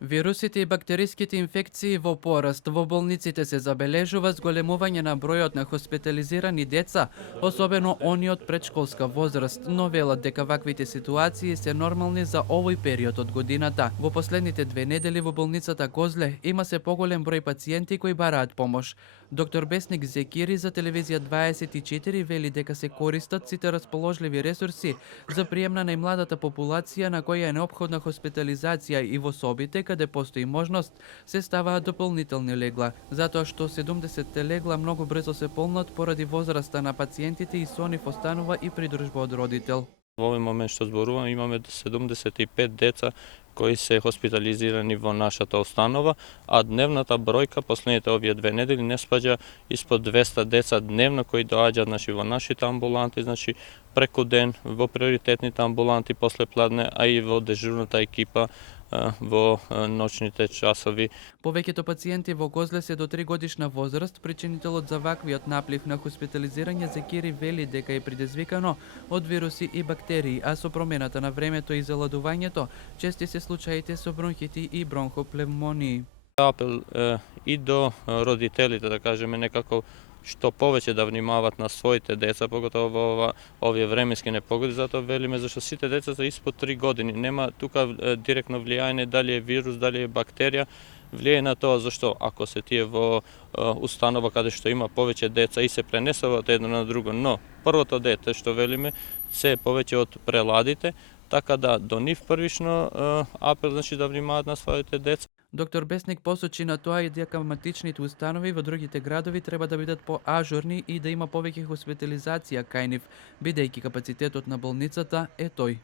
Вирусите и бактериските инфекции во пораст. Во болниците се забележува зголемување на бројот на хоспитализирани деца, особено они од предшколска возраст, но велат дека ваквите ситуации се нормални за овој период од годината. Во последните 2 недели во болницата Козле има се поголем број пациенти кои бараат помош. Доктор Бесник Зекири за телевизија 24 вели дека се користат сите расположливи ресурси за прием на најмладата популација на која е неопходна хоспитализација и во собите каде постои можност се ставаат дополнителни легла, затоа што 70 легла многу брзо се полнат поради возраста на пациентите и со нив останува и придружба од родител. Во овој момент што зборувам имаме 75 деца кои се хоспитализирани во нашата установа, а дневната бројка последните овие 2 недели не спаѓа испод 200 деца дневно кои доаѓаат во нашите амбуланти, преку ден во приоритетните амбуланти после пладне, а и во дежурната екипа во ноќните часови. Повеќето пациенти во Козле се до 3 годишна возраст. Причинителот за ваквиот наплив на хоспитализирање Зекири вели дека е предизвикано од вируси и бактерии, а со промената на времето и заладувањето чести се случаите со бронхити и бронхоплевмонии. Апел и до родителите, да кажеме, некако што повеќе да внимават на своите деца, поготово во овие временски непогоди, затоа велиме зашто сите деца се испод 3 години. Нема тука директно влијање дали е вирус, дали е бактерија, влијае на тоа зашто ако се тие во установа каде што има повеќе деца и се пренесуваат едно на друго, но првото дете што велиме се повеќе од преладите, така да до нив првично апел да внимаваат на своите деца. Доктор Бесник посочи на тоа и дека матичните установи во другите градови треба да бидат поажурни и да има повеќе хоспитализација кај нив, бидејќи капацитетот на болницата е тој.